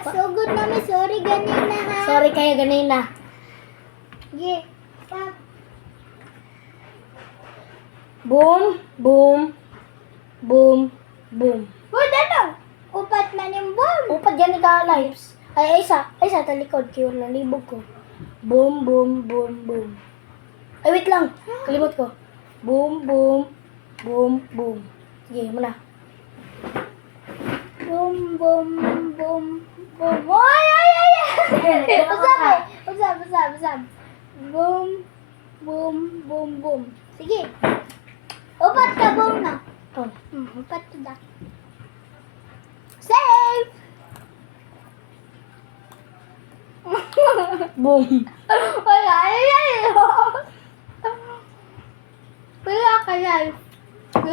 Sugod namin. Sorry ganina ha. Sorry kayo ganina. Yeah. Stop. Boom, boom, boom, boom. Uy, ano? Upat man yung bomb. Upat yan ka lives. Ay, isa talikod. Kaya nalibog ko. Boom, boom, boom, boom. Ay, wait lang. Kalimot ko. Boom, boom, boom, boom. Sige, muna. Boom, boom, boom, boom. Oy, ay, ay, ay. Usap. Boom, boom, boom, boom. Sige. Upat ka, boom na. Oh. Upat ka da. Safe! Boom. Wala, ay. Wala ka, live. 5.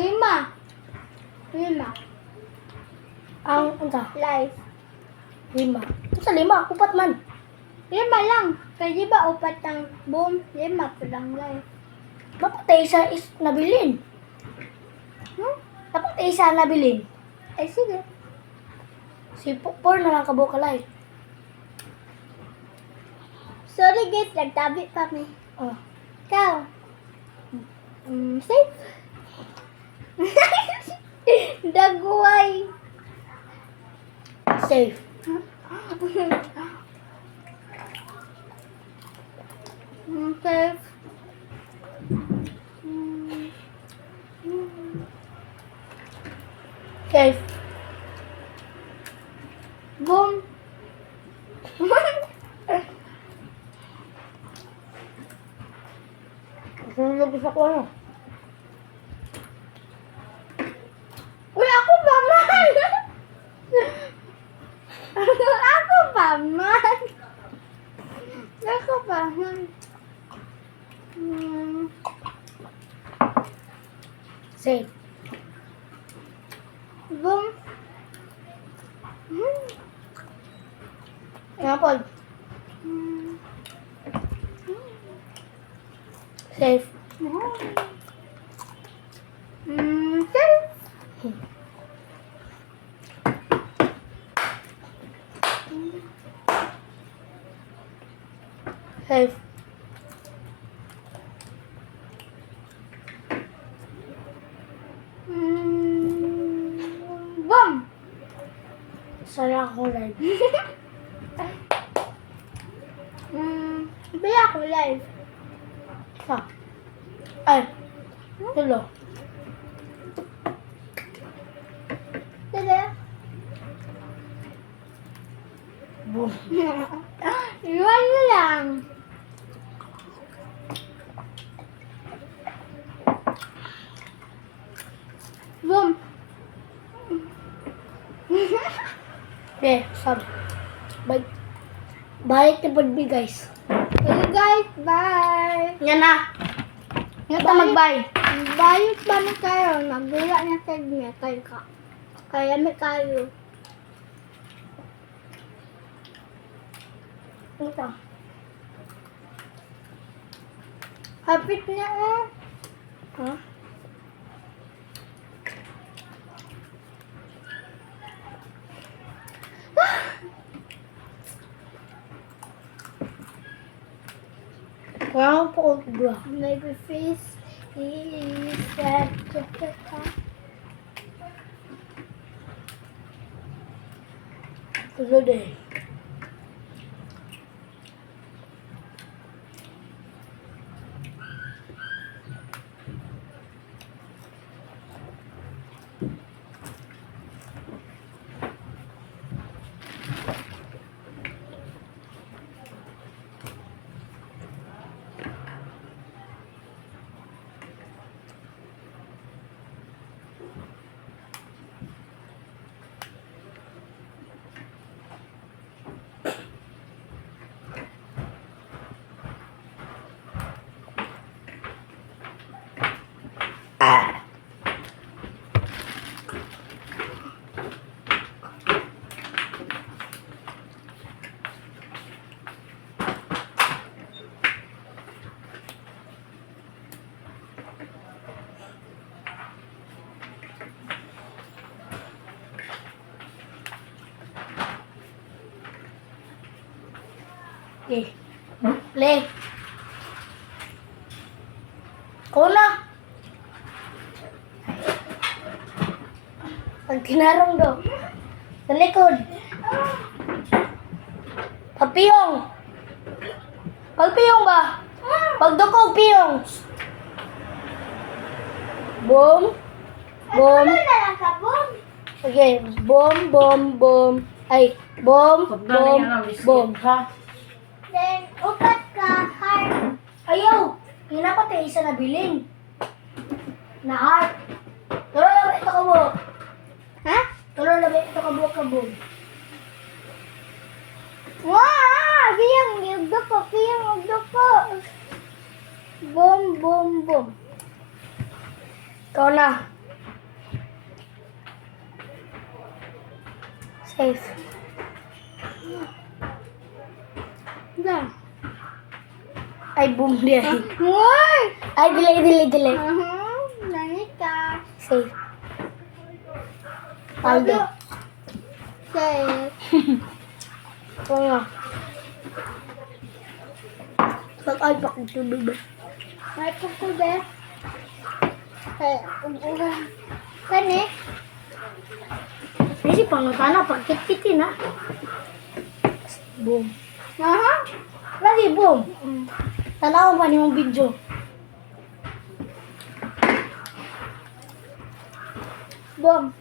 Ang, unsa? Live. 5. Sa 5, upat man. 5 lang. Kaya di ba upat ang boom? 5 pa lang live. Dapat isa is nabilin. Dapat isa nabilin. Eh, sige. Si Pupor na lang kabuka live. Sorry guys, nagtabi pa kami. Oh. Ikaw. Safe. Dagway. Safe. Safe. Safe. Boom. Sunod sa ko ano? Uy, ako pa man. Ako pa man. Ako pa man. Safe. Boom. Ngapod. Safe. Safe. Safe. Boom. Sana ako live. Bila ako live. Sa. Ay. Tulo. Tada. Boom. Iwan mo lang. Boom. Okay, sab. Bye. Bye to Budby guys. Okay guys, bye. Yan na. Nga ta mag-bye. Bayot ba na kayo? Nagdula na sa niya kayo ka. Kaya may kayo. Ito. Hapit niya oh. Ha? Wow, po bro. Maybe face is that Tulo day. Okay. Play. Ikaw na. Pag tinarong daw. Sa likod. Pagpiyong. Pagpiyong ba? Pagdukog piyong. Boom. Boom. Ano na lang ka, boom? Okay. Boom, boom, boom. Ay. Boom, boom, boom. Then, upat ka, heart. Ayaw. Hina ko tayo isa na biling. Na heart. Turo na ba ito ka mo? Ha? Turo na ba ito ka mo ka boom? Wow! Biyang ugdo ko, biyang ugdo ko. Boom, boom, boom. Ikaw na. Safe. Na. Ay, boom di ay. Wow! Ay, delay. Nani ka. Safe. Paldo. Safe. Ikaw na. Pag-ay pa kong tubig ba? May pagkube. Kaya, kani? Kasi pangutana, pagkit-kitin ha. Boom. Aha. Lagi boom. Tanaw pa ni mong video. Boom.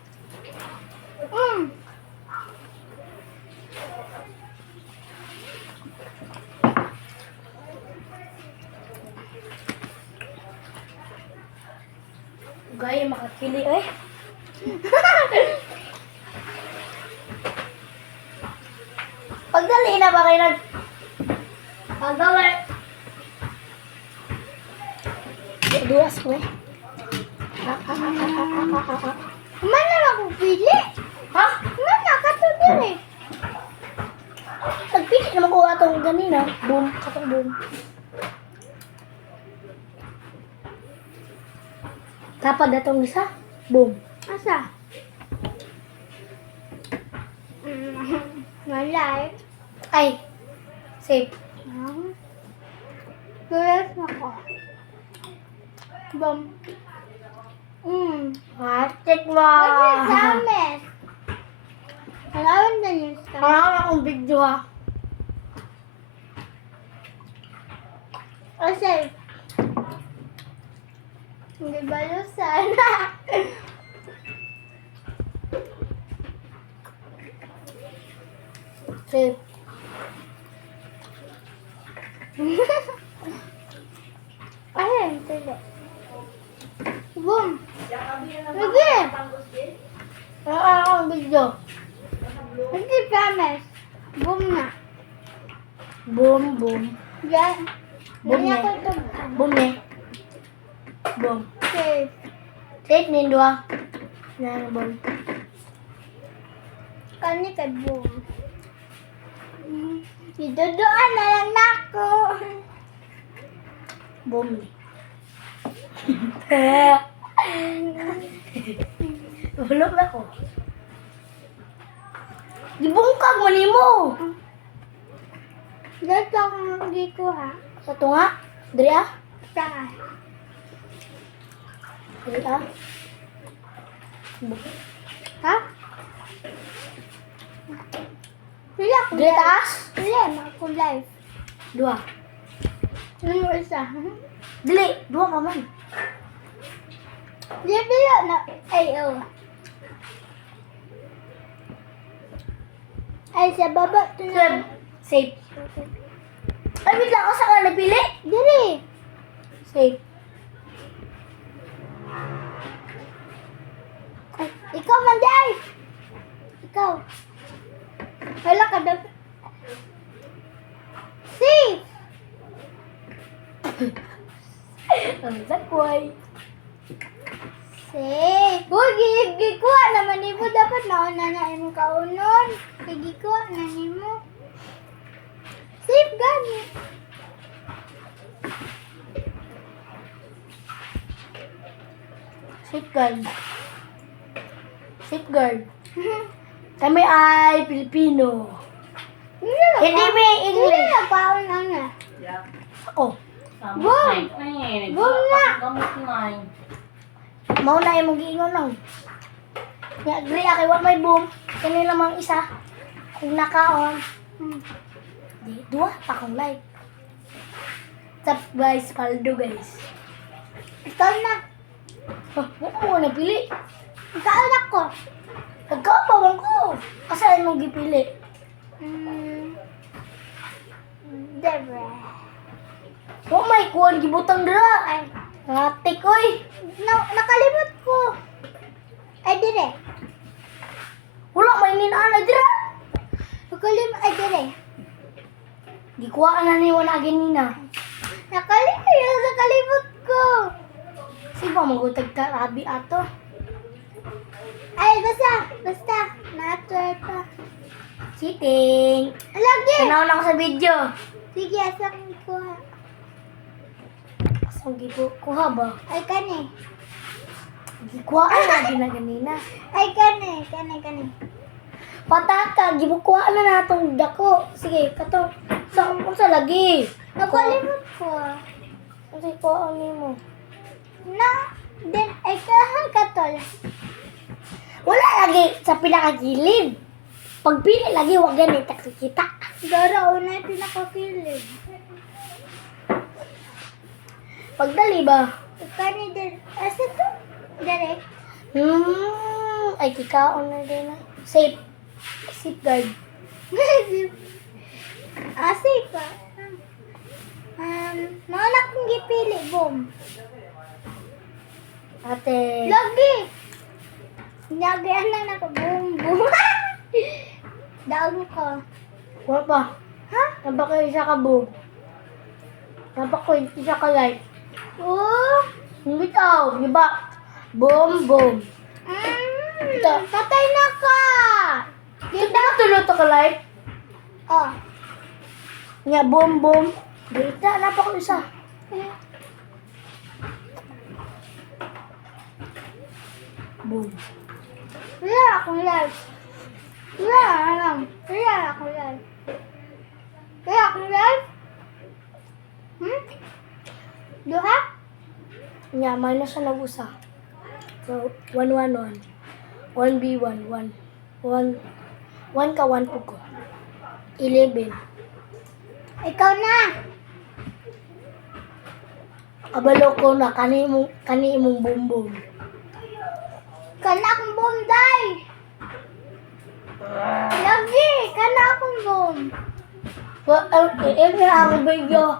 Gaya makakili eh. Pagdali na ba kayo nag... Pagdali. Duwas ko eh. Mana na ako pili? Ha? Mana ka to din eh. Nagpili naman ko atong ganina. Boom. Katong boom. Tapad atong isa. Boom. Asa? Wala eh. Ay. Safe. Tulas na ko. Boom. Matik Ay, ba? samet. Alawan na niyo sa Ang akong video ha. Kasi, hindi balo sana. Safe. Ayun, tuloy. Boom. Sige. Ang akong video. Hindi promise. Boom na. Boom, boom. Diyan. Boom Diyan na. ako ito. Boom eh. Boom. Safe. Safe nindo ah. Yan, boom. Kani ka boom. Iduduan na lang na ako. Boom. Bulok na ko. Gibungkag mo nimo. Dito ako magkikuha. Sa tunga. Diri ah. Saan? Diri ah. Ha? Pila ko Diri live. taas. Pila na ako live. Dua. Ano mo isa? Dili. Dua pa man. Di pila na. Ay, oh. Ay, sa baba. Ito na. Safe. Ay, wait lang. Asa ka napili? Diri. Safe. Ay, ikaw man, Jai. Ikaw. Wala ka daw. Safe. Ang sakway. Safe. Uy, gikuha naman ni mo. Dapat nauna na imong kaunon. Gikuha na ni mo. Safe gani. Safeguard. Safeguard. Kami ay Pilipino. Hindi may Hindi English. na paon ano. Ako. Boom! Boom na! Mao na yung mag-iingon lang. Agree ako, wa may boom. Kanila mang isa. Kung nakaon. Di, dua pa akong like. What's up guys? Paldo guys. Ikaw na. Oh, wala mo napili. Ikaw na ko. Nagkapawang ko. Kasi ay mong gipili. Debra. Oh my kuwan gibutang dira. Ay, Ngatik oy. nakalimot ko. Ay, dire. Wala may ninaan dira. Nakalimot. Ay, dire. Gikuhaan na ni wala ganina. Nakalimot ko. Si ba magutag ka rabi ato? Ay, basta. Nato. Cheating. Lagi. Tanaw na ako sa video. Sige, asang ko. Asang gipo kuha ba? Ay, kani. Gikuhaan na gina ganina. Ay, kani. Pataka, gibukuhaan na natong dako. Sige, kato. Sa lagi. Nakalimot ko. Kasi kuhaan nimo. Ay, katol. Wala lagi sa pinakagilid. Pag pili lagi, wag ganit nakikita. Dara, una yung pinakakilid. Pagdali ba? Kani din. Asa to? Direct. Ay, kikaon na din na. Safe. Safeguard. Asay pa. Mauna kong gipili, boom. Ate. Lagi! Lagi na naka boom, boom. Daog ko. Wala pa. Ha? Nabak ko isa ka boom. Nabak ko isa ka light. Oh! Bitaw, di ba? Boom, boom. Patay na ka! Di ba tulog to ka light? Oh. Nga, boom, boom. Dita, nabak ko isa. Boom. Wala akong live. Wala akong live. Duha? Nga, minus siya nag-usa. So, 1-1-1. 1v1, 1. 1 ka, 1 po ko. 11. Ikaw na! Kabalo ko na, kani imong boom, boom. Kana akong boom, day! Lagi! Kana akong boom! Well, ang video.